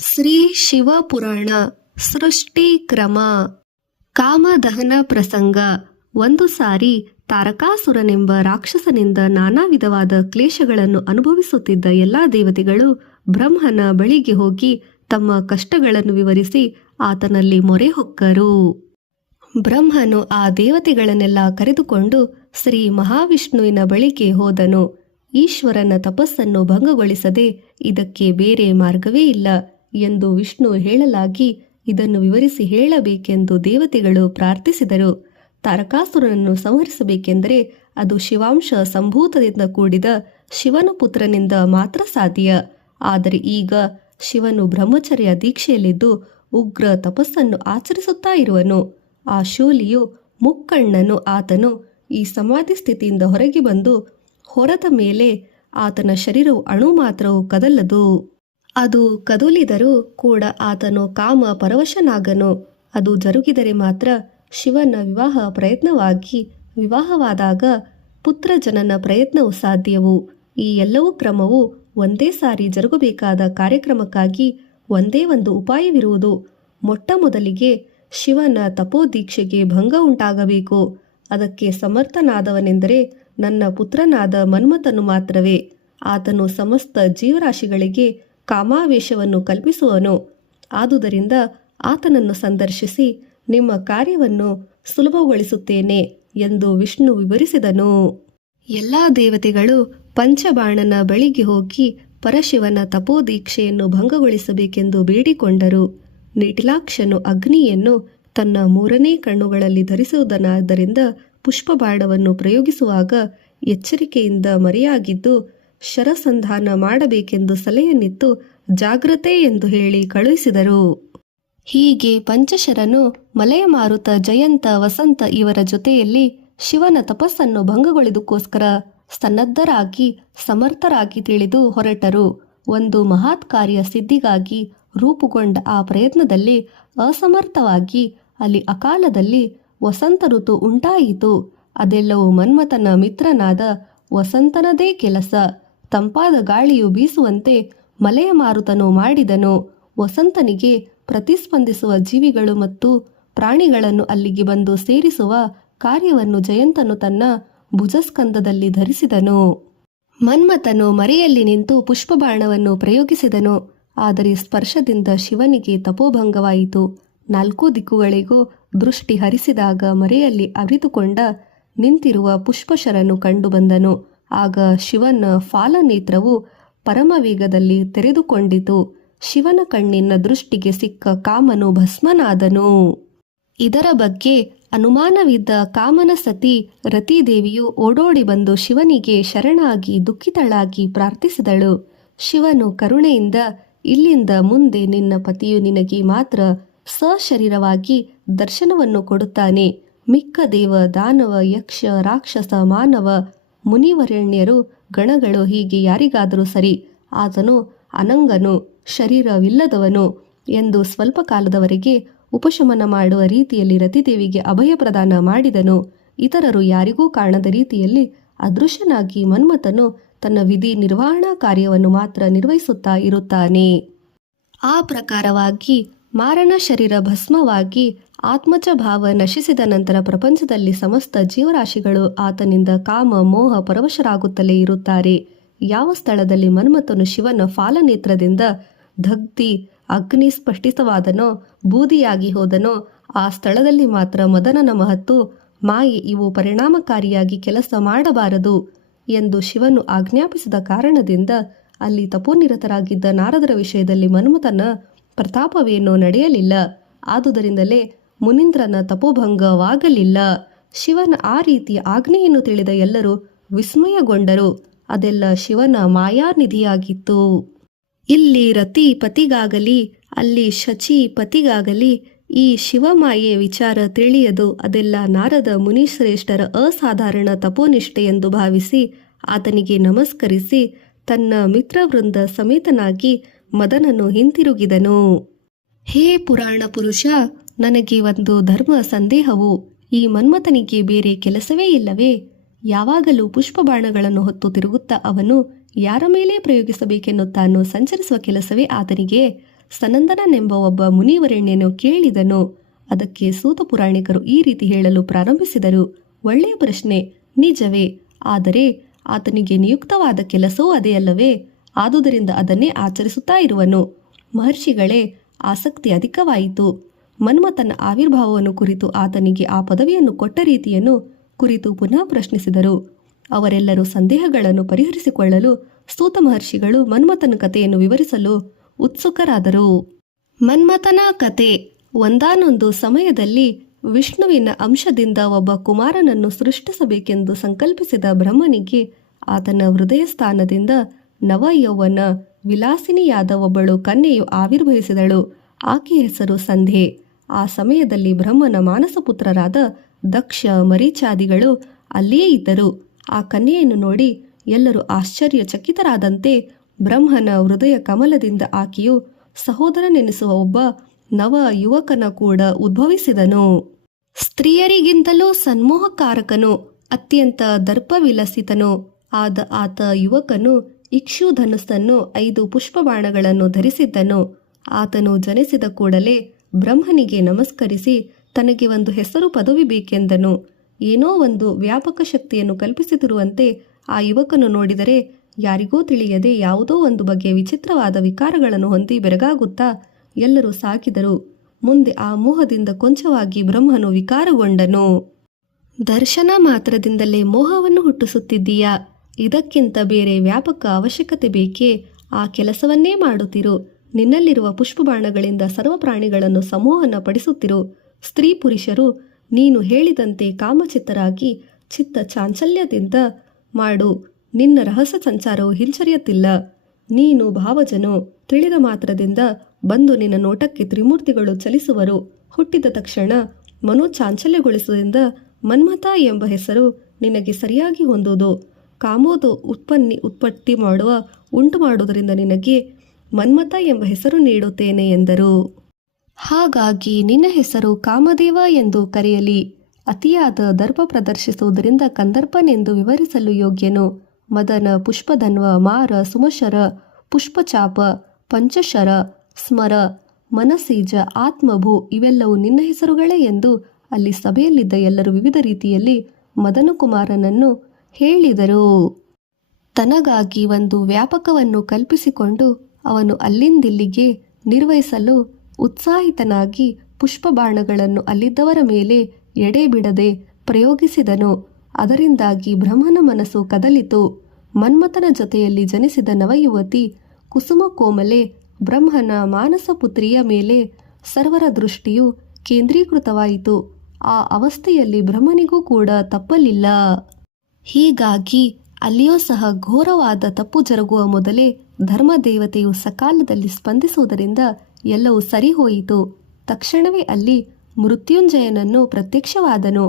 ಶ್ರೀ ಶಿವಪುರಾಣ ಸೃಷ್ಟಿ ಕ್ರಮ ಕಾಮದಹನ ಪ್ರಸಂಗ. ಒಂದು ಸಾರಿ ತಾರಕಾಸುರನೆಂಬ ರಾಕ್ಷಸನಿಂದ ನಾನಾ ವಿಧವಾದ ಕ್ಲೇಶಗಳನ್ನು ಅನುಭವಿಸುತ್ತಿದ್ದ ಎಲ್ಲಾ ದೇವತೆಗಳು ಬ್ರಹ್ಮನ ಬಳಿಗೆ ಹೋಗಿ ತಮ್ಮ ಕಷ್ಟಗಳನ್ನು ವಿವರಿಸಿ ಆತನಲ್ಲಿ ಮೊರೆ ಹೊಕ್ಕರು. ಬ್ರಹ್ಮನು ಆ ದೇವತೆಗಳನ್ನೆಲ್ಲ ಕರೆದುಕೊಂಡು ಶ್ರೀ ಮಹಾವಿಷ್ಣುವಿನ ಬಳಿಗೆ ಹೋದನು. ಈಶ್ವರನ ತಪಸ್ಸನ್ನು ಭಂಗಗೊಳಿಸದೆ ಇದಕ್ಕೆ ಬೇರೆ ಮಾರ್ಗವೇ ಇಲ್ಲ ಎಂದು ವಿಷ್ಣು ಹೇಳಲಾಗಿ ಇದನ್ನು ವಿವರಿಸಿ ಹೇಳಬೇಕೆಂದು ದೇವತೆಗಳು ಪ್ರಾರ್ಥಿಸಿದರು. ತಾರಕಾಸುರನನ್ನು ಸಂಹರಿಸಬೇಕೆಂದರೆ ಅದು ಶಿವಾಂಶ ಸಂಭೂತದಿಂದ ಕೂಡಿದ ಶಿವನ ಪುತ್ರನಿಂದ ಮಾತ್ರ ಸಾಧ್ಯ. ಆದರೆ ಈಗ ಶಿವನು ಬ್ರಹ್ಮಚರ್ಯ ದೀಕ್ಷೆಯಲ್ಲಿದ್ದು ಉಗ್ರ ತಪಸ್ಸನ್ನು ಆಚರಿಸುತ್ತಾ ಇರುವನು. ಆ ಶೂಲಿಯು ಮುಕ್ಕಣ್ಣನು. ಆತನು ಈ ಸಮಾಧಿ ಸ್ಥಿತಿಯಿಂದ ಹೊರಗೆ ಬಂದು ಹೊರದ ಮೇಲೆ ಆತನ ಶರೀರವು ಅಣು ಮಾತ್ರವೂ ಕದಲದು. ಅದು ಕದುಲಿದರೂ ಕೂಡ ಆತನು ಕಾಮ ಪರವಶನಾಗನು. ಅದು ಜರುಗಿದರೆ ಮಾತ್ರ ಶಿವನ ವಿವಾಹ ಪ್ರಯತ್ನವಾಗಿ ವಿವಾಹವಾದಾಗ ಪುತ್ರ ಜನನ ಪ್ರಯತ್ನವು ಸಾಧ್ಯವು. ಈ ಎಲ್ಲವೂ ಕ್ರಮವು ಒಂದೇ ಸಾರಿ ಜರುಗಬೇಕಾದ ಕಾರ್ಯಕ್ರಮಕ್ಕಾಗಿ ಒಂದೇ ಒಂದು ಉಪಾಯವಿರುವುದು. ಮೊಟ್ಟ ಮೊದಲಿಗೆ ಶಿವನ ತಪೋದೀಕ್ಷೆಗೆ ಭಂಗ ಉಂಟಾಗಬೇಕು. ಅದಕ್ಕೆ ಸಮರ್ಥನಾದವನೆಂದರೆ ನನ್ನ ಪುತ್ರನಾದ ಮನ್ಮಥನು ಮಾತ್ರವೇ. ಆತನು ಸಮಸ್ತ ಜೀವರಾಶಿಗಳಿಗೆ ಕಾಮಾವೇಶವನ್ನು ಕಲ್ಪಿಸುವನು. ಆದುದರಿಂದ ಆತನನ್ನು ಸಂದರ್ಶಿಸಿ ನಿಮ್ಮ ಕಾರ್ಯವನ್ನು ಸುಲಭಗೊಳಿಸುತ್ತೇನೆ ಎಂದು ವಿಷ್ಣು ವಿವರಿಸಿದನು. ಎಲ್ಲ ದೇವತೆಗಳು ಪಂಚಬಾಣನ ಬಳಿಗೆ ಹೋಗಿ ಪರಶಿವನ ತಪೋದೀಕ್ಷೆಯನ್ನು ಭಂಗಗೊಳಿಸಬೇಕೆಂದು ಬೇಡಿಕೊಂಡರು. ನಿಟಿಲಾಕ್ಷನು ಅಗ್ನಿಯನ್ನು ತನ್ನ ಮೂರನೇ ಕಣ್ಣುಗಳಲ್ಲಿ ಧರಿಸುವುದನಾದ್ದರಿಂದ ಪುಷ್ಪಬಾಣವನ್ನು ಪ್ರಯೋಗಿಸುವಾಗ ಎಚ್ಚರಿಕೆಯಿಂದ ಮರೆಯಾಗಿದ್ದು ಶರಸಂಧಾನ ಮಾಡಬೇಕೆಂದು ಸಲಹೆಯನ್ನಿತ್ತು ಜಾಗ್ರತೆ ಎಂದು ಹೇಳಿ ಕಳುಹಿಸಿದರು. ಹೀಗೆ ಪಂಚಶರನು ಮಲಯ ಮಾರುತ, ಜಯಂತ, ವಸಂತ ಇವರ ಜೊತೆಯಲ್ಲಿ ಶಿವನ ತಪಸ್ಸನ್ನು ಭಂಗಗೊಳಿದುಕೋಸ್ಕರ ಸನ್ನದ್ಧರಾಗಿ ಸಮರ್ಥರಾಗಿ ತಿಳಿದು ಹೊರಟರು. ಒಂದು ಮಹತ್ ಕಾರ್ಯ ಸಿದ್ಧಿಗಾಗಿ ರೂಪುಗೊಂಡ ಆ ಪ್ರಯತ್ನದಲ್ಲಿ ಅಸಮರ್ಥವಾಗಿ ಅಲ್ಲಿ ಅಕಾಲದಲ್ಲಿ ವಸಂತ ಋತು ಉಂಟಾಯಿತು. ಅದೆಲ್ಲವೂ ಮನ್ಮಥನ ಮಿತ್ರನಾದ ವಸಂತನದೇ ಕೆಲಸ. ತಂಪಾದ ಗಾಳಿಯು ಬೀಸುವಂತೆ ಮಲಯ ಮಾರುತನು ಮಾಡಿದನು. ವಸಂತನಿಗೆ ಪ್ರತಿಸ್ಪಂದಿಸುವ ಜೀವಿಗಳು ಮತ್ತು ಪ್ರಾಣಿಗಳನ್ನು ಅಲ್ಲಿಗೆ ಬಂದು ಸೇರಿಸುವ ಕಾರ್ಯವನ್ನು ಜಯಂತನು ತನ್ನ ಭುಜಸ್ಕಂದದಲ್ಲಿ ಧರಿಸಿದನು. ಮನ್ಮಥನು ಮರೆಯಲ್ಲಿ ನಿಂತು ಪುಷ್ಪಬಾಣವನ್ನು ಪ್ರಯೋಗಿಸಿದನು. ಆದರೆ ಸ್ಪರ್ಶದಿಂದ ಶಿವನಿಗೆ ತಪೋಭಂಗವಾಯಿತು. 4 ದಿಕ್ಕುಗಳಿಗೂ ದೃಷ್ಟಿ ಹರಿಸಿದಾಗ ಮರೆಯಲ್ಲಿ ಅರಿತುಕೊಂಡ ನಿಂತಿರುವ ಪುಷ್ಪಶರನು ಕಂಡುಬಂದನು. ಆಗ ಶಿವನ ಫಾಲನೇತ್ರವು ಪರಮವೇಗದಲ್ಲಿ ತೆರೆದುಕೊಂಡಿತು. ಶಿವನ ಕಣ್ಣಿನ ದೃಷ್ಟಿಗೆ ಸಿಕ್ಕ ಕಾಮನು ಭಸ್ಮನಾದನು. ಇದರ ಬಗ್ಗೆ ಅನುಮಾನವಿದ್ದ ಕಾಮನ ಸತಿ ರತಿದೇವಿಯು ಓಡೋಡಿ ಬಂದು ಶಿವನಿಗೆ ಶರಣಾಗಿ ದುಃಖಿತಳಾಗಿ ಪ್ರಾರ್ಥಿಸಿದಳು. ಶಿವನು ಕರುಣೆಯಿಂದ, ಇಲ್ಲಿಂದ ಮುಂದೆ ನಿನ್ನ ಪತಿಯು ನಿನಗೆ ಮಾತ್ರ ಸಶರೀರವಾಗಿ ದರ್ಶನವನ್ನು ಕೊಡುತ್ತಾನೆ. ಮಿಕ್ಕ ದೇವ, ದಾನವ, ಯಕ್ಷ, ರಾಕ್ಷಸ, ಮಾನವ, ಮುನಿವರೆಣ್ಯರು, ಗಣಗಳು ಹೀಗೆ ಯಾರಿಗಾದರೂ ಸರಿ, ಆತನು ಅನಂಗನು, ಶರೀರವಿಲ್ಲದವನು ಎಂದು ಸ್ವಲ್ಪ ಕಾಲದವರೆಗೆ ಉಪಶಮನ ಮಾಡುವ ರೀತಿಯಲ್ಲಿ ರತಿದೇವಿಗೆ ಅಭಯ ಪ್ರದಾನ ಮಾಡಿದನು. ಇತರರು ಯಾರಿಗೂ ಕಾಣದ ರೀತಿಯಲ್ಲಿ ಅದೃಶ್ಯನಾಗಿ ಮನ್ಮಥನು ತನ್ನ ವಿಧಿ ನಿರ್ವಹಣಾ ಕಾರ್ಯವನ್ನು ಮಾತ್ರ ನಿರ್ವಹಿಸುತ್ತಾ ಇರುತ್ತಾನೆ. ಆ ಪ್ರಕಾರವಾಗಿ ಮಾರಣ ಶರೀರ ಭಸ್ಮವಾಗಿ ಆತ್ಮಜ ಭಾವ ನಶಿಸಿದ ನಂತರ ಪ್ರಪಂಚದಲ್ಲಿ ಸಮಸ್ತ ಜೀವರಾಶಿಗಳು ಆತನಿಂದ ಕಾಮ ಮೋಹ ಪರವಶರಾಗುತ್ತಲೇ ಇರುತ್ತಾರೆ. ಯಾವ ಸ್ಥಳದಲ್ಲಿ ಮನ್ಮಥನು ಶಿವನ ಫಾಲನೇತ್ರದಿಂದ ದಗ್ಧಿ ಅಗ್ನಿ ಸ್ಫಟಿತವಾದನೋ, ಬೂದಿಯಾಗಿ ಹೋದನೋ, ಆ ಸ್ಥಳದಲ್ಲಿ ಮಾತ್ರ ಮದನನ ಮಹತ್ತು, ಮಾಯೆ ಇವು ಪರಿಣಾಮಕಾರಿಯಾಗಿ ಕೆಲಸ ಮಾಡಬಾರದು ಎಂದು ಶಿವನು ಆಜ್ಞಾಪಿಸಿದ ಕಾರಣದಿಂದ ಅಲ್ಲಿ ತಪೋನಿರತರಾಗಿದ್ದ ನಾರದರ ವಿಷಯದಲ್ಲಿ ಮನ್ಮಥನ ಪ್ರತಾಪವೇನೋ ನಡೆಯಲಿಲ್ಲ. ಆದುದರಿಂದಲೇ ಮುನೀಂದ್ರನ ತಪೋಭಂಗವಾಗಲಿಲ್ಲ. ಶಿವನ ಆ ರೀತಿಯ ಆಜ್ಞೆಯನ್ನು ತಿಳಿದ ಎಲ್ಲರೂ ವಿಸ್ಮಯಗೊಂಡರು. ಅದೆಲ್ಲ ಶಿವನ ಮಾಯಾನಿಧಿಯಾಗಿತ್ತು. ಇಲ್ಲಿ ರತಿ ಪತಿಗಾಗಲಿ ಅಲ್ಲಿ ಶಚಿ ಪತಿಗಾಗಲಿ ಈ ಶಿವಮಾಯೆಯ ವಿಚಾರ ತಿಳಿಯದು. ಅದೆಲ್ಲ ನಾರದ ಮುನಿಶ್ರೇಷ್ಠರ ಅಸಾಧಾರಣ ತಪೋನಿಷ್ಠೆ ಎಂದು ಭಾವಿಸಿ ಆತನಿಗೆ ನಮಸ್ಕರಿಸಿ ತನ್ನ ಮಿತ್ರವೃಂದ ಸಮೇತನಾಗಿ ಮದನನು ಹಿಂತಿರುಗಿದನು. ಹೇ ಪುರಾಣ ಪುರುಷ, ನನಗೆ ಒಂದು ಧರ್ಮ ಸಂದೇಹವು. ಈ ಮನ್ಮಥನಿಗೆ ಬೇರೆ ಕೆಲಸವೇ ಇಲ್ಲವೇ? ಯಾವಾಗಲೂ ಪುಷ್ಪಬಾಣಗಳನ್ನು ಹೊತ್ತು ತಿರುಗುತ್ತಾ ಅವನು ಯಾರ ಮೇಲೆ ಪ್ರಯೋಗಿಸಬೇಕೆನ್ನುತ್ತಾನೋ ಸಂಚರಿಸುವ ಕೆಲಸವೇ ಆತನಿಗೆ. ಸನಂದನನೆಂಬ ಒಬ್ಬ ಮುನಿವರೆಣ್ಯನು ಕೇಳಿದನು. ಅದಕ್ಕೆ ಸೂತ ಪುರಾಣಿಕರು ಈ ರೀತಿ ಹೇಳಲು ಪ್ರಾರಂಭಿಸಿದರು. ಒಳ್ಳೆಯ ಪ್ರಶ್ನೆ, ನಿಜವೇ. ಆದರೆ ಆತನಿಗೆ ನಿಯುಕ್ತವಾದ ಕೆಲಸವೂ ಅದೇ ಅಲ್ಲವೇ? ಆದುದರಿಂದ ಅದನ್ನೇ ಆಚರಿಸುತ್ತಾ ಇರುವನು. ಮಹರ್ಷಿಗಳೇ, ಆಸಕ್ತಿ ಅಧಿಕವಾಯಿತು. ಮನ್ಮಥನ ಆವಿರ್ಭಾವವನ್ನು ಕುರಿತು ಆತನಿಗೆ ಆ ಪದವಿಯನ್ನು ಕೊಟ್ಟ ರೀತಿಯನ್ನು ಕುರಿತು ಪುನಃ ಪ್ರಶ್ನಿಸಿದರು. ಅವರೆಲ್ಲರೂ ಸಂದೇಹಗಳನ್ನು ಪರಿಹರಿಸಿಕೊಳ್ಳಲು ಸೂತ ಮಹರ್ಷಿಗಳು ಮನ್ಮಥನ ಕಥೆಯನ್ನು ವಿವರಿಸಲು ಉತ್ಸುಕರಾದರು. ಮನ್ಮಥನ ಕತೆ. ಒಂದಾನೊಂದು ಸಮಯದಲ್ಲಿ ವಿಷ್ಣುವಿನ ಅಂಶದಿಂದ ಒಬ್ಬ ಕುಮಾರನನ್ನು ಸೃಷ್ಟಿಸಬೇಕೆಂದು ಸಂಕಲ್ಪಿಸಿದ ಬ್ರಹ್ಮನಿಗೆ ಆತನ ಹೃದಯ ಸ್ಥಾನದಿಂದ ನವಯೌವನ ವಿಲಾಸಿನಿಯಾದ ಒಬ್ಬಳು ಕನ್ಯೆಯು ಆವಿರ್ಭವಿಸಿದಳು. ಆಕೆಯ ಹೆಸರು ಸಂಧ್ಯೆ. ಆ ಸಮಯದಲ್ಲಿ ಬ್ರಹ್ಮನ ಮಾನಸಪುತ್ರರಾದ ದಕ್ಷ, ಮರೀಚಾದಿಗಳು ಅಲ್ಲಿಯೇ ಇದ್ದರು. ಆ ಕನ್ಯೆಯನ್ನು ನೋಡಿ ಎಲ್ಲರೂ ಆಶ್ಚರ್ಯಚಕಿತರಾದಂತೆ ಬ್ರಹ್ಮನ ಹೃದಯ ಕಮಲದಿಂದ ಆಕೆಯು ಸಹೋದರನೆನಿಸುವ ಒಬ್ಬ ನವ ಯುವಕನ ಕೂಡ ಉದ್ಭವಿಸಿದನು. ಸ್ತ್ರೀಯರಿಗಿಂತಲೂ ಸನ್ಮೋಹಕಾರಕನು, ಅತ್ಯಂತ ದರ್ಪವಿಲಸಿತನು ಆದ ಆತ ಯುವಕನು ಇಕ್ಷುಧನುಸ್ಸನ್ನು 5 ಪುಷ್ಪಬಾಣಗಳನ್ನು ಧರಿಸಿದ್ದನು. ಆತನು ಜನಿಸಿದ ಕೂಡಲೇ ಬ್ರಹ್ಮನಿಗೆ ನಮಸ್ಕರಿಸಿ ತನಗೆ ಒಂದು ಹೆಸರು ಪದವಿ ಬೇಕೆಂದನು. ಏನೋ ಒಂದು ವ್ಯಾಪಕ ಶಕ್ತಿಯನ್ನು ಕಲ್ಪಿಸಿದಿರುವಂತೆ ಆ ಯುವಕನು ನೋಡಿದರೆ ಯಾರಿಗೂ ತಿಳಿಯದೆ ಯಾವುದೋ ಒಂದು ಬಗೆಯ ವಿಚಿತ್ರವಾದ ವಿಕಾರಗಳನ್ನು ಹೊಂದಿ ಬೆರಗಾಗುತ್ತಾ ಎಲ್ಲರೂ ಸಾಕಿದರು. ಮುಂದೆ ಆ ಮೋಹದಿಂದ ಕೊಂಚವಾಗಿ ಬ್ರಹ್ಮನು ವಿಕಾರಗೊಂಡನು. ದರ್ಶನ ಮಾತ್ರದಿಂದಲೇ ಮೋಹವನ್ನು ಹುಟ್ಟಿಸುತ್ತಿದ್ದೀಯಾ? ಇದಕ್ಕಿಂತ ಬೇರೆ ವ್ಯಾಪಕ ಅವಶ್ಯಕತೆ ಬೇಕೇ? ಆ ಕೆಲಸವನ್ನೇ ಮಾಡುತ್ತಿರು. ನಿನ್ನಲ್ಲಿರುವ ಪುಷ್ಪಬಾಣಗಳಿಂದ ಸರ್ವ ಪ್ರಾಣಿಗಳನ್ನು ಸಂಮೋಹನ ಪಡಿಸುತ್ತಿರು. ಸ್ತ್ರೀ ಪುರುಷರು ನೀನು ಹೇಳಿದಂತೆ ಕಾಮಚಿತ್ತರಾಗಿ ಚಿತ್ತ ಚಾಂಚಲ್ಯದಿಂದ ಮಾಡು. ನಿನ್ನ ರಹಸ್ಯ ಸಂಚಾರವು ಹಿಂಚರಿಯುತ್ತಿಲ್ಲ. ನೀನು ಭಾವಜನು. ತಿಳಿದ ಮಾತ್ರದಿಂದ ಬಂದು ನಿನ್ನ ನೋಟಕ್ಕೆ ತ್ರಿಮೂರ್ತಿಗಳು ಚಲಿಸುವರು. ಹುಟ್ಟಿದ ತಕ್ಷಣ ಮನೋಚಾಂಚಲ್ಯಗೊಳಿಸುವುದರಿಂದ ಮನ್ಮಥ ಎಂಬ ಹೆಸರು ನಿನಗೆ ಸರಿಯಾಗಿ ಹೊಂದುವುದು. ಕಾಮೋದು ಉತ್ಪತ್ತಿ ಉಂಟು ಮಾಡುವುದರಿಂದ ನಿನಗೆ ಮನ್ಮಥ ಎಂಬ ಹೆಸರು ನೀಡುತ್ತೇನೆ ಎಂದರು. ಹಾಗಾಗಿ ನಿನ್ನ ಹೆಸರು ಕಾಮದೇವ ಎಂದು ಕರೆಯಲಿ. ಅತಿಯಾದ ದರ್ಪ ಪ್ರದರ್ಶಿಸುವುದರಿಂದ ಕಂದರ್ಪನೆಂದು ವಿವರಿಸಲು ಯೋಗ್ಯನು. ಮದನ, ಪುಷ್ಪಧನ್ವ, ಮಾರ, ಸುಮಶರ, ಪುಷ್ಪಚಾಪ, ಪಂಚಶರ, ಸ್ಮರ, ಮನಸೀಜ, ಆತ್ಮಭೂ ಇವೆಲ್ಲವೂ ನಿನ್ನ ಹೆಸರುಗಳೇ ಎಂದು ಅಲ್ಲಿ ಸಭೆಯಲ್ಲಿದ್ದ ಎಲ್ಲರೂ ವಿವಿಧ ರೀತಿಯಲ್ಲಿ ಮದನಕುಮಾರನನ್ನು ಹೇಳಿದರು. ತನಗಾಗಿ ಒಂದು ವ್ಯಾಪಕವನ್ನು ಕಲ್ಪಿಸಿಕೊಂಡು ಅವನು ಅಲ್ಲಿಂದಿಲ್ಲಿಗೆ ನಿರ್ವಹಿಸಲು ಉತ್ಸಾಹಿತನಾಗಿ ಪುಷ್ಪಬಾಣಗಳನ್ನು ಅಲ್ಲಿದ್ದವರ ಮೇಲೆ ಎಡೆಬಿಡದೆ ಪ್ರಯೋಗಿಸಿದನು. ಅದರಿಂದಾಗಿ ಬ್ರಹ್ಮನ ಮನಸ್ಸು ಕದಲಿತು. ಮನ್ಮಥನ ಜೊತೆಯಲ್ಲಿ ಜನಿಸಿದ ನವಯುವತಿ ಕುಸುಮ ಕೋಮಲೆ ಬ್ರಹ್ಮನ ಮಾನಸಪುತ್ರಿಯ ಮೇಲೆ ಸರ್ವರ ದೃಷ್ಟಿಯು ಕೇಂದ್ರೀಕೃತವಾಯಿತು. ಆ ಅವಸ್ಥೆಯಲ್ಲಿ ಬ್ರಹ್ಮನಿಗೂ ಕೂಡ ತಪ್ಪಲಿಲ್ಲ. ಹೀಗಾಗಿ ಅಲ್ಲಿಯೂ ಸಹ ಘೋರವಾದ ತಪ್ಪು ಜರುಗುವ ಮೊದಲೇ ಧರ್ಮದೇವತೆಯು ಸಕಾಲದಲ್ಲಿ ಸ್ಪಂದಿಸುವುದರಿಂದ ಎಲ್ಲವೂ ಸರಿ ಹೋಯಿತು. ತಕ್ಷಣವೇ ಅಲ್ಲಿ ಮೃತ್ಯುಂಜಯನನ್ನು ಪ್ರತ್ಯಕ್ಷವಾದನು.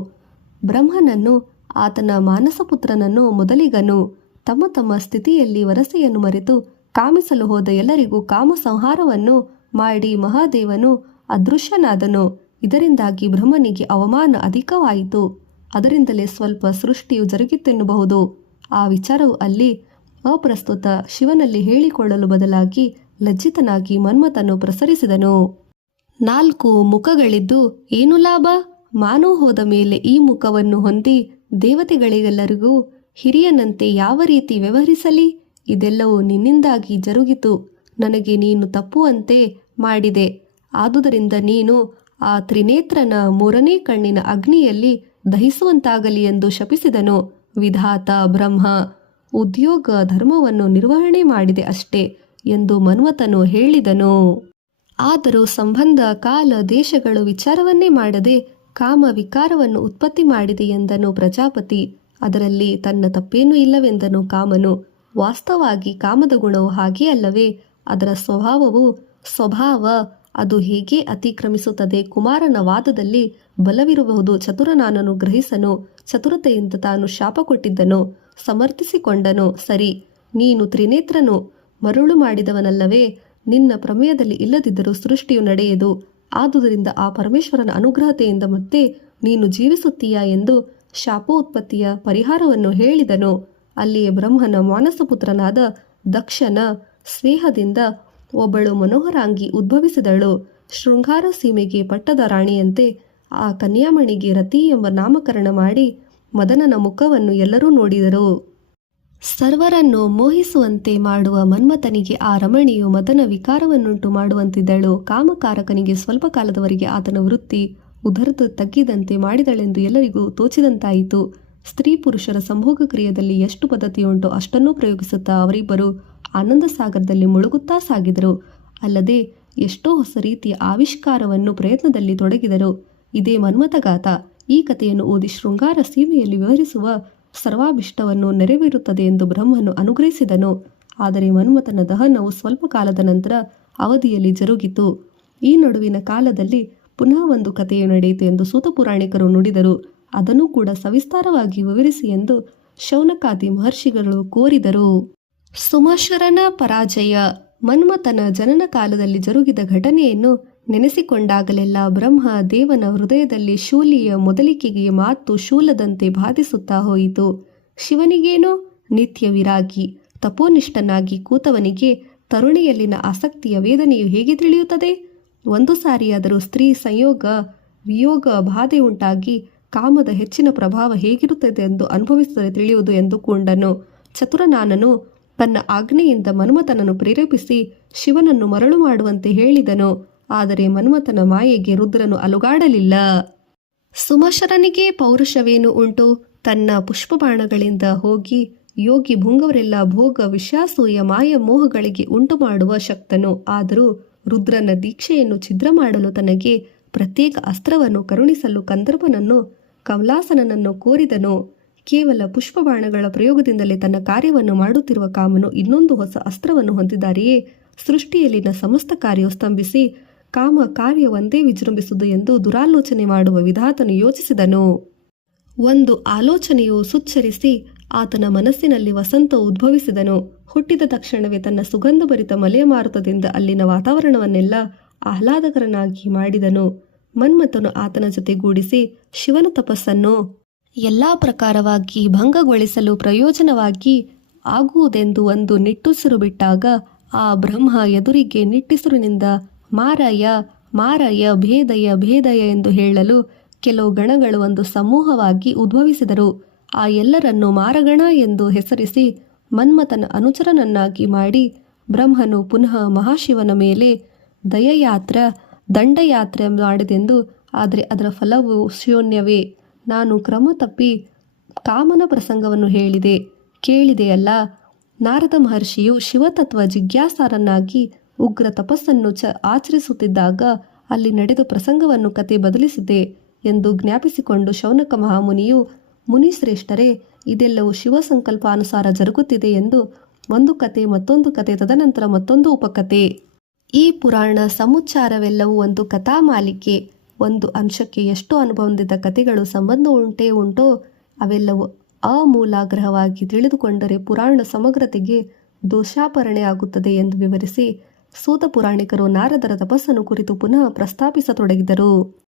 ಬ್ರಹ್ಮನನ್ನು, ಆತನ ಮಾನಸಪುತ್ರನನ್ನು ಮೊದಲಿಗನು. ತಮ್ಮ ತಮ್ಮ ಸ್ಥಿತಿಯಲ್ಲಿ ವರಸೆಯನ್ನು ಮರೆತು ಕಾಮಿಸಲು ಹೋದ ಎಲ್ಲರಿಗೂ ಕಾಮ ಸಂಹಾರವನ್ನು ಮಾಡಿ ಮಹಾದೇವನು ಅದೃಶ್ಯನಾದನು. ಇದರಿಂದಾಗಿ ಬ್ರಹ್ಮನಿಗೆ ಅವಮಾನ ಅಧಿಕವಾಯಿತು. ಅದರಿಂದಲೇ ಸ್ವಲ್ಪ ಸೃಷ್ಟಿಯು ಜರುಗಿತೆನ್ನಬಹುದು. ಆ ವಿಚಾರವು ಅಲ್ಲಿ ಅಪ್ರಸ್ತುತ. ಶಿವನಲ್ಲಿ ಹೇಳಿಕೊಳ್ಳಲು ಬದಲಾಗಿ ಲಜ್ಜಿತನಾಗಿ ಮನ್ಮಥನು ಪ್ರಸರಿಸಿದನು. 4 ಮುಖಗಳಿದ್ದು ಏನು ಲಾಭ? ಮಾನವ ಹೋದ ಮೇಲೆ ಈ ಮುಖವನ್ನು ಹೊಂದಿ ದೇವತೆಗಳಿಗೆಲ್ಲರಿಗೂ ಹಿರಿಯನಂತೆ ಯಾವ ರೀತಿ ವ್ಯವಹರಿಸಲಿ? ಇದೆಲ್ಲವೂ ನಿನ್ನಿಂದಾಗಿ ಜರುಗಿತು. ನನಗೆ ನೀನು ತಪ್ಪುವಂತೆ ಮಾಡಿದೆ. ಆದುದರಿಂದ ನೀನು ಆ ತ್ರಿನೇತ್ರನ 3ನೇ ಕಣ್ಣಿನ ಅಗ್ನಿಯಲ್ಲಿ ದಹಿಸುವಂತಾಗಲಿ ಎಂದು ಶಪಿಸಿದನು. ವಿಧಾತ ಬ್ರಹ್ಮ ಉದ್ಯೋಗ ಧರ್ಮವನ್ನು ನಿರ್ವಹಣೆ ಮಾಡಿದೆ ಅಷ್ಟೇ ಎಂದು ಮನ್ಮಥನು ಹೇಳಿದನು. ಆದರೂ ಸಂಬಂಧ, ಕಾಲ, ದೇಶಗಳು ವಿಚಾರವನ್ನೇ ಮಾಡದೆ ಕಾಮ ವಿಕಾರವನ್ನು ಉತ್ಪತ್ತಿ ಮಾಡಿದೆ ಎಂದನು ಪ್ರಜಾಪತಿ. ಅದರಲ್ಲಿ ತನ್ನ ತಪ್ಪೇನೂ ಇಲ್ಲವೆಂದನು ಕಾಮನು. ವಾಸ್ತವವಾಗಿ ಕಾಮದ ಗುಣವು ಹಾಗೇ ಅಲ್ಲವೇ? ಅದರ ಸ್ವಭಾವ ಅದು ಹೇಗೆ ಅತಿಕ್ರಮಿಸುತ್ತದೆ? ಕುಮಾರನ ವಾದದಲ್ಲಿ ಬಲವಿರಬಹುದು. ಚತುರನಾನನು ಗ್ರಹಿಸನು. ಚತುರತೆಯಿಂದ ತಾನು ಶಾಪ ಕೊಟ್ಟಿದ್ದನು, ಸಮರ್ಥಿಸಿಕೊಂಡನು. ಸರಿ, ನೀನು ತ್ರಿನೇತ್ರನು ಮರುಳು ಮಾಡಿದವನಲ್ಲವೇ? ನಿನ್ನ ಪ್ರಮೇಯದಲ್ಲಿ ಇಲ್ಲದಿದ್ದರೂ ಸೃಷ್ಟಿಯು ನಡೆಯದು. ಆದುದರಿಂದ ಆ ಪರಮೇಶ್ವರನ ಅನುಗ್ರಹತೆಯಿಂದ ಮತ್ತೆ ನೀನು ಜೀವಿಸುತ್ತೀಯಾ ಎಂದು ಶಾಪೋತ್ಪತ್ತಿಯ ಪರಿಹಾರವನ್ನು ಹೇಳಿದನು. ಅಲ್ಲಿಯೇ ಬ್ರಹ್ಮನ ಮಾನಸಪುತ್ರನಾದ ದಕ್ಷನ ಸ್ನೇಹದಿಂದ ಒಬ್ಬಳು ಮನೋಹರಾಂಗಿ ಉದ್ಭವಿಸಿದಳು. ಶೃಂಗಾರ ಸೀಮೆಗೆ ಪಟ್ಟದ ರಾಣಿಯಂತೆ ಆ ಕನ್ಯಾಮಣಿಗೆ ರತಿ ಎಂಬ ನಾಮಕರಣ ಮಾಡಿ ಮದನನ ಮುಖವನ್ನು ಎಲ್ಲರೂ ನೋಡಿದರು. ಸರ್ವರನ್ನು ಮೋಹಿಸುವಂತೆ ಮಾಡುವ ಮನ್ಮಥನಿಗೆ ಆ ರಮಣಿಯು ಮದನ ವಿಕಾರವನ್ನುಂಟು ಮಾಡುವಂತಿದ್ದಳು. ಕಾಮಕಾರಕನಿಗೆ ಸ್ವಲ್ಪ ಕಾಲದವರೆಗೆ ಆತನ ವೃತ್ತಿ ಉದರ್ದು ತಗ್ಗಿದಂತೆ ಮಾಡಿದಳೆಂದು ಎಲ್ಲರಿಗೂ ತೋಚಿದಂತಾಯಿತು. ಸ್ತ್ರೀ ಪುರುಷರ ಸಂಭೋಗ ಕ್ರಿಯೆಯಲ್ಲಿ ಎಷ್ಟು ಪದ್ಧತಿಯುಂಟೋ ಅಷ್ಟನ್ನೂ ಪ್ರಯೋಗಿಸುತ್ತಾ ಅವರಿಬ್ಬರು ಆನಂದ ಸಾಗರದಲ್ಲಿ ಮುಳುಗುತ್ತಾ ಸಾಗಿದರು. ಅಲ್ಲದೆ ಎಷ್ಟೋ ಹೊಸ ರೀತಿಯ ಆವಿಷ್ಕಾರವನ್ನು ಪ್ರಯತ್ನದಲ್ಲಿ ತೊಡಗಿದರು. ಇದೇ ಮನ್ಮಥಗಾತ. ಈ ಕಥೆಯನ್ನು ಓದಿ ಶೃಂಗಾರ ಸೀಮೆಯಲ್ಲಿ ವಿವರಿಸುವ ಸರ್ವಾಭಿಷ್ಟವನ್ನು ನೆರವೇರುತ್ತದೆ ಎಂದು ಬ್ರಹ್ಮನು ಅನುಗ್ರಹಿಸಿದನು. ಆದರೆ ಮನ್ಮಥನ ದಹನವು ಸ್ವಲ್ಪ ಕಾಲದ ನಂತರ ಅವಧಿಯಲ್ಲಿ ಜರುಗಿತು. ಈ ನಡುವಿನ ಕಾಲದಲ್ಲಿ ಪುನಃ ಒಂದು ಕಥೆಯು ನಡೆಯಿತು ಎಂದು ಸೂತ ಪುರಾಣಿಕರು ನುಡಿದರು. ಅದನ್ನು ಕೂಡ ಸವಿಸ್ತಾರವಾಗಿ ವಿವರಿಸಿ ಎಂದು ಶೌನಕಾದಿ ಮಹರ್ಷಿಗಳು ಕೋರಿದರು. ಸುಮಾಶ್ವರನ ಪರಾಜಯ. ಮನ್ಮಥನ ಜನನ ಕಾಲದಲ್ಲಿ ಜರುಗಿದ ಘಟನೆಯನ್ನು ನೆನೆಸಿಕೊಂಡಾಗಲೆಲ್ಲ ಬ್ರಹ್ಮ ದೇವನ ಹೃದಯದಲ್ಲಿ ಶೂಲಿಯ ಮೊದಲಿಕೆಗೆ ಮಾತು ಶೂಲದಂತೆ ಬಾಧಿಸುತ್ತಾ ಹೋಯಿತು. ಶಿವನಿಗೇನೋ ನಿತ್ಯ ವಿರಾಗಿ ತಪೋನಿಷ್ಠನಾಗಿ ಕೂತವನಿಗೆ ತರುಣಿಯಲ್ಲಿನ ಆಸಕ್ತಿಯ ವೇದನೆಯು ಹೇಗೆ ತಿಳಿಯುತ್ತದೆ? ಒಂದು ಸಾರಿಯಾದರೂ ಸ್ತ್ರೀ ಸಂಯೋಗ ವಿಯೋಗ ಬಾಧೆ ಉಂಟಾಗಿ ಕಾಮದ ಹೆಚ್ಚಿನ ಪ್ರಭಾವ ಹೇಗಿರುತ್ತದೆ ಎಂದು ಅನುಭವಿಸಿದರೆ ತಿಳಿಯುವುದು ಎಂದುಕೊಂಡನು. ಚತುರನಾನನು ತನ್ನ ಆಜ್ಞೆಯಿಂದ ಮನ್ಮಥನನ್ನು ಪ್ರೇರೇಪಿಸಿ ಶಿವನನ್ನು ಮರಳು ಮಾಡುವಂತೆ ಹೇಳಿದನು. ಆದರೆ ಮನ್ಮಥನ ಮಾಯೆಗೆ ರುದ್ರನು ಅಲುಗಾಡಲಿಲ್ಲ. ಸುಮಶರನಿಗೆ ಪೌರುಷವೇನು ಉಂಟು? ತನ್ನ ಪುಷ್ಪಬಾಣಗಳಿಂದ ಹೋಗಿ ಯೋಗಿ ಭುಂಗವರೆಲ್ಲ ಭೋಗ ವಿಷಾಸೂಯ ಮಾಯ ಮೋಹಗಳಿಗೆ ಉಂಟು ಮಾಡುವ ಶಕ್ತನು. ಆದರೂ ರುದ್ರನ ದೀಕ್ಷೆಯನ್ನು ಛಿದ್ರ ಮಾಡಲು ತನಗೆ ಪ್ರತ್ಯೇಕ ಅಸ್ತ್ರವನ್ನು ಕರುಣಿಸಲು ಕಂದರ್ಪನನ್ನು ಕಮಲಾಸನನನ್ನು ಕೋರಿದನು. ಕೇವಲ ಪುಷ್ಪಬಾಣಗಳ ಪ್ರಯೋಗದಿಂದಲೇ ತನ್ನ ಕಾರ್ಯವನ್ನು ಮಾಡುತ್ತಿರುವ ಕಾಮನು ಇನ್ನೊಂದು ಹೊಸ ಅಸ್ತ್ರವನ್ನು ಹೊಂದಿದ್ದಾರೆಯೇ? ಸೃಷ್ಟಿಯಲ್ಲಿನ ಸಮಸ್ತ ಕಾರ್ಯವು ಸ್ತಂಭಿಸಿ ಕಾಮ ಕಾರ್ಯ ಒಂದೇ ವಿಜೃಂಭಿಸುವುದು ಎಂದು ದುರಾಲೋಚನೆ ಮಾಡುವ ವಿಧಾತನು ಯೋಚಿಸಿದನು. ಒಂದು ಆಲೋಚನೆಯು ಸುಚ್ಚರಿಸಿ ಆತನ ಮನಸ್ಸಿನಲ್ಲಿ ವಸಂತ ಉದ್ಭವಿಸಿದನು. ಹುಟ್ಟಿದ ತಕ್ಷಣವೇ ತನ್ನ ಸುಗಂಧಭರಿತ ಮಲೆಯ ಮಾರುತದಿಂದ ಅಲ್ಲಿನ ವಾತಾವರಣವನ್ನೆಲ್ಲ ಆಹ್ಲಾದಕರನಾಗಿ ಮಾಡಿದನು. ಮನ್ಮಥನು ಆತನ ಜೊತೆಗೂಡಿಸಿ ಶಿವನ ತಪಸ್ಸನ್ನು ಎಲ್ಲ ಪ್ರಕಾರವಾಗಿ ಭಂಗಗೊಳಿಸಲು ಪ್ರಯೋಜನವಾಗಿ ಆಗುವುದೆಂದು ಒಂದು ನಿಟ್ಟುಸಿರು ಬಿಟ್ಟಾಗ ಆ ಬ್ರಹ್ಮ ಎದುರಿಗೆ ನಿಟ್ಟುಸಿರಿನಿಂದ ಮಾರಯ ಮಾರಯ ಭೇದಯ ಭೇದಯ ಎಂದು ಹೇಳಲು ಕೆಲವು ಗಣಗಳು ಒಂದು ಸಮೂಹವಾಗಿ ಉದ್ಭವಿಸಿದರು. ಆ ಎಲ್ಲರನ್ನು ಮಾರಗಣ ಎಂದು ಹೆಸರಿಸಿ ಮನ್ಮಥನ ಅನುಚರನನ್ನಾಗಿ ಮಾಡಿ ಬ್ರಹ್ಮನು ಪುನಃ ಮಹಾಶಿವನ ಮೇಲೆ ದಂಡಯಾತ್ರೆ ಮಾಡಿದೆಂದು. ಆದರೆ ಅದರ ಫಲವು ಶೂನ್ಯವೇ. ನಾನು ಕ್ರಮ ತಪ್ಪಿ ಕಾಮನ ಪ್ರಸಂಗವನ್ನು ಕೇಳಿದೆಯಲ್ಲ. ನಾರದ ಮಹರ್ಷಿಯು ಶಿವತತ್ವ ಜಿಜ್ಞಾಸಾರನಾಗಿ ಉಗ್ರ ತಪಸ್ಸನ್ನು ಆಚರಿಸುತ್ತಿದ್ದಾಗ ಅಲ್ಲಿ ನಡೆದ ಪ್ರಸಂಗವನ್ನು ಕತೆ ಬದಲಿಸಿದೆ ಎಂದು ಜ್ಞಾಪಿಸಿಕೊಂಡು ಶೌನಕ ಮಹಾಮುನಿಯು, ಮುನಿಶ್ರೇಷ್ಠರೇ, ಇದೆಲ್ಲವೂ ಶಿವ ಸಂಕಲ್ಪಾನುಸಾರ ಜರುಗುತ್ತಿದೆ ಎಂದು ಒಂದು ಕತೆ, ಮತ್ತೊಂದು ಕತೆ, ತದನಂತರ ಮತ್ತೊಂದು ಉಪಕತೆ. ಈ ಪುರಾಣ ಸಮುಚ್ಚಾರವೆಲ್ಲವೂ ಒಂದು ಕಥಾಮಾಲಿಕೆ. ಒಂದು ಅಂಶಕ್ಕೆ ಎಷ್ಟು ಅನುಬಂಧಿತ ಕಥೆಗಳು ಸಂಬಂಧ ಉಂಟೋ ಅವೆಲ್ಲವೂ ಅಮೂಲಾಗ್ರಹವಾಗಿ ತಿಳಿದುಕೊಂಡರೆ ಪುರಾಣ ಸಮಗ್ರತೆಗೆ ದೋಷಾಪರಣೆ ಆಗುತ್ತದೆ ಎಂದು ವಿವರಿಸಿ ಸೂತ ಪುರಾಣಿಕರು ನಾರದರ ತಪಸ್ಸನ್ನು ಕುರಿತು ಪುನಃ ಪ್ರಸ್ತಾಪಿಸತೊಡಗಿದರು.